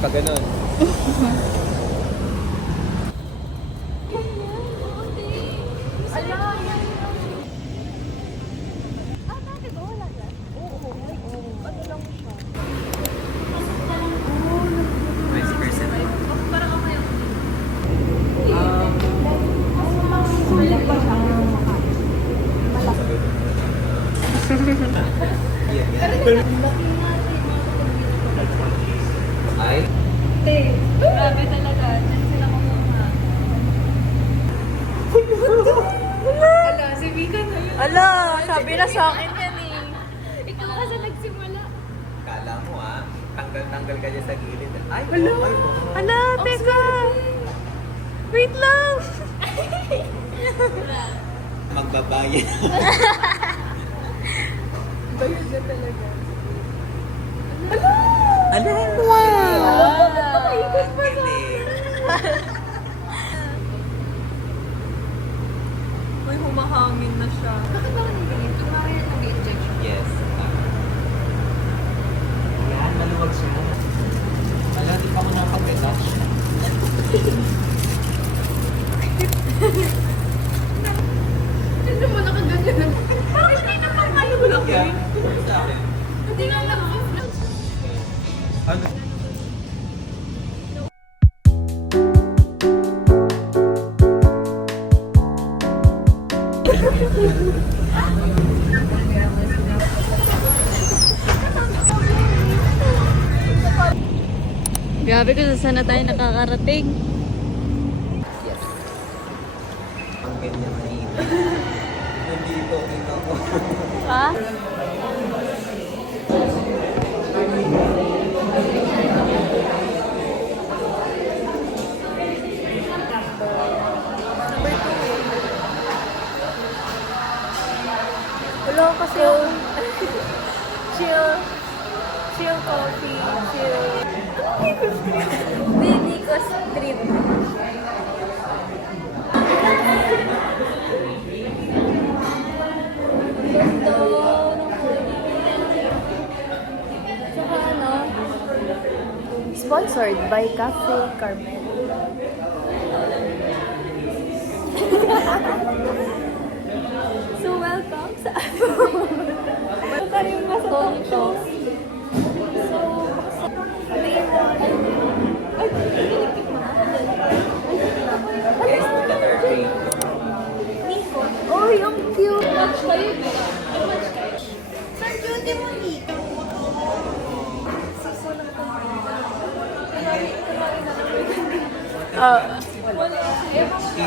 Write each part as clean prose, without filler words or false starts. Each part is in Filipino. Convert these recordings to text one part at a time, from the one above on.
pag ganun. Vice president. Ay? Grabe talaga. Diyan sila kumuha. Ala, si Vika na yun. Ala, sabi na sa akin yan eh. Ikaw kasi nagsimula. Kala mo tanggal-tanggal ka dyan sa gilid. Ay, Ala, oh, ay, ala, teka. Wait lang. magbabayad. Bayad na talaga. Ala! Nakaikot pa sa Uy, humahangin na siya. Bakit ba nagiging? Kumaya nag-injection. Yes. Yan, maluwag siya. Wala, di pa ako nakapag-touch. Hindi mo nakaganyan. Parang hindi naman kayo lang. Yeah. Sa akin. Hindi nga lang. Ano? Grabe kung saan na tayo nakakarating. Yes. Ang ganyan na ina. Nandito, kita ko. Ha? Wala kasi yung chill coffee, chill. Bibiko Street. Gusto ng Tsaka ano, sponsored by Cafe Carmel. So welcome sa Ito rin nasa talk show. So, oh, yung cute. Watch kayo, Vika. Watch kayo. Saan beauty mo, Nico? Wala. Ewan ko.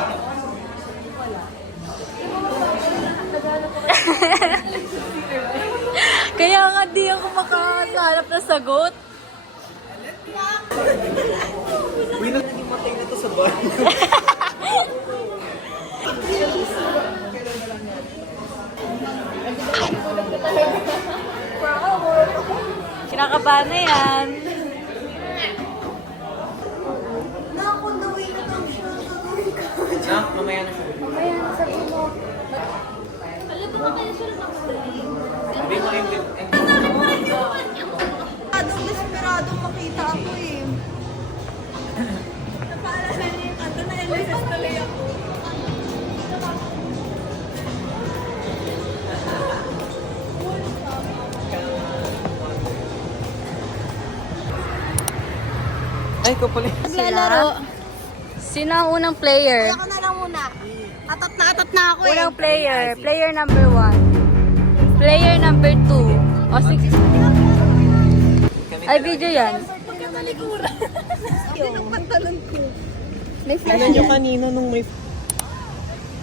Kaya nga di ako makahanap na sagot. Uy, naghimatay na to sa bar. Kinakabahan na yan. Na, mamaya na siya. Alam mo ba kayo sila mag-stay? Hindi mo yung... Desperadong makita ako eh. Napaalala niya yung kanto na LSS tuloy ako. Ay, ko pala. Maglalaro. Sino ang unang player? Ako na lang muna. Atat na ako eh. Unang player. Player number 1. Player number 2. O 6. Ay, video yan. Pagkatalikuran. Yung pantalon ko. May flash Tignan nyo yan. kanino nung may...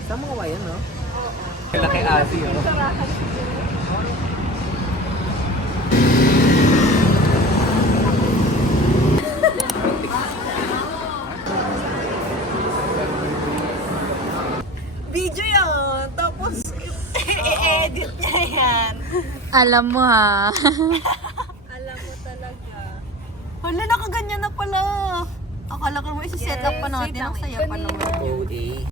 Tama ka ba yan, no? Laki asi, oh. Video yan. Tapos, i-edit niya yan. Alam mo ha. Alam mo talaga. Hala, nakaganyan na pala. Akala ko mo isi-set up pa natin. Ang saya pa naman. OA.